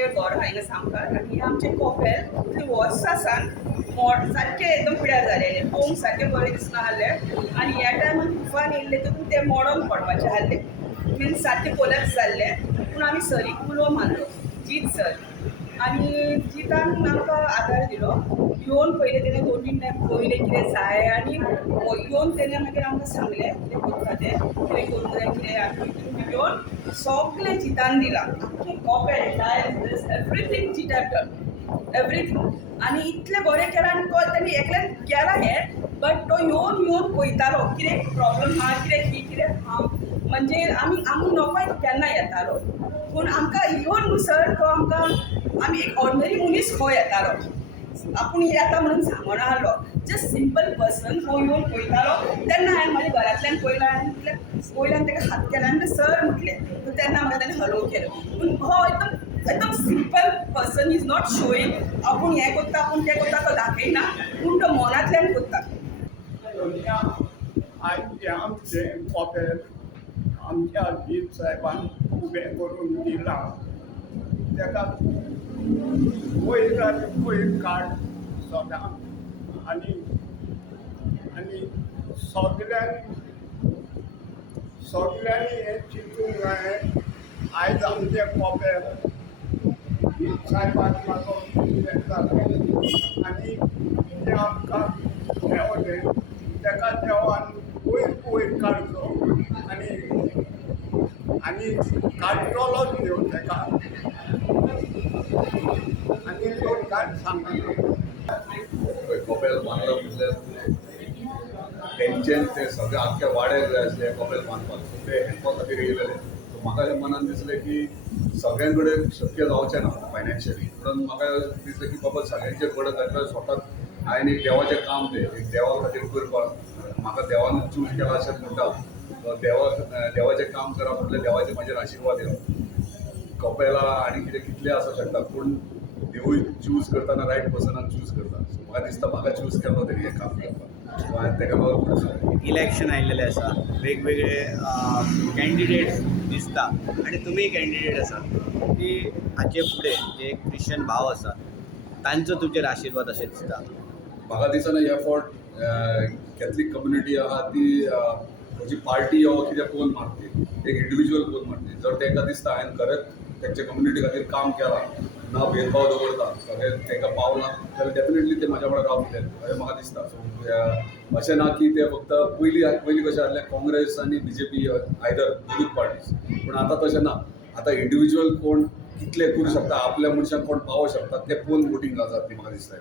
आमचे घर हांगा सामकार आनी हे आमचे कॉपेल थंय वर्सां सावन सारके एकदम पिड्यार जालेले, पळोवंक सारके बरें दिसना आहले आनी ह्या टायमार तुफान येयल्ले तेतून ते मोडोन पडपाचे आहले, मीन्स सारके कोलॅप्स जाल्ले. पूण आमी सरीक उलो मारलो, जीत सर. आनी जितान आमकां आदार दिलो. येवन पयले तेणें 2-3 टायम पळयलें कितें जाय आनी येवन तेणें मागीर आमकां सांगलें कितें करता तें, कितें करूंक जाय कितें. आमी येवन सगळें जितान दिलां, आख्खें कॉपेल टायल्स एवरीथींग जितान डन, एवरीथींग. आनी इतलें बरें केलां आनी तो तेणी एकल्यान केलां हें, बट तो येवन पळयतालो कितें प्रॉब्लम आहा, कितें कितें हा. म्हणजे आमी नकोय केन्ना येतालो, पूण आमकां येवन न्हू सर तो आमकां, आमी एक ऑर्डिनरी मनीस खंय येतालो, आपूण येता म्हणून सांगना आहलो, जस्ट सिंपल पर्सन हो येवन पळयतालो. तेन्ना हांवें म्हाज्या घरांतल्यान पळयलां आनी वयल्यान ताका हात केला आनी सर म्हटलें, सो तेन्ना म्हाका ताणें हॅलो केलो. पूण हो एकदम simple person, is not showing आपूण हें करता आपूण तें करता तो दाखयना, पूण तो मनांतल्यान करता. आमचे कॉपेल आमच्या जीत साहेबान उबें करून दिलां. ताका वयर काड सदां आनी सगल्यांनी हें चिंतूंक जाय. आयज आमचे कॉपेल जीत साहेबान म्हाका आनी ते आमकां देंवलें. ताका देवान वयर काडचो आनी काडटलोच देव ताका, आनी तो कांय सांगना. कॉपेल बांदलो म्हटल्यार तेंच्यान ते सगळे आख्खे वाड्यार जाय आसले कॉपेल बांदपाक, ते हेल्पा खातीर येयलेले. म्हाका मनान दिसलें की सगळ्यां कडेन शक्य जावचें ना फायनान्शियली, म्हणून म्हाका दिसलें की बाबा सगळ्यांचे कडेन जातलें स्वताच हांवें एक देवाचें काम तें एक देवा खातीर करपाक म्हाका देवान चूज केला अशें म्हणटा. देवाचें काम करप म्हटल्यार देवाचे म्हाजेर आशिर्वाद येवप. कॉपेला आनी कितें कितलें आसूं शकता, पूण देवूय चूज करतना रायट पर्सनाक चूज करता. सो म्हाका दिसता म्हाका चूज केलो तेणी हें काम करपाक, सो हांवें ताका लागून. इलेक्शन आयिल्लें आसा, वेगवेगळे कॅन्डिडेट्स दिसता आनी तुमी कॅन्डिडेट आसा की हाचे फुडें जे क्रिश्चन भाव आसा तांचो तुजेर आशिर्वाद अशें दिसता. म्हाका दिसना ह्या फावट कॅथलीक कम्युनिटी आहा ती खंयची पार्टी हो कितें पोवन मारतली, एक इंडिविज्युअल पोवन मारतली. जर तांकां दिसता हांवें खरेंच तेंच्या कम्युनिटी खातीर काम केलां, ना भेदभाव दवरता, सगळें तांकां पावलां, जाल्यार डेफिनेटली ते म्हाज्या वांगडा रावतले अशें म्हाका दिसता. सो अशें ना की ते फक्त पयलीं कशें आसलें काँग्रेस आनी BJP आयदर दोनूच पार्टीज, पूण आतां तशें ना. आतां इंडिविज्युअल कोण कितले करूं शकता, आपल्या मनशाक कोण पावोवंक शकता ते पोवन वोटींग जाता ती म्हाका दिसता.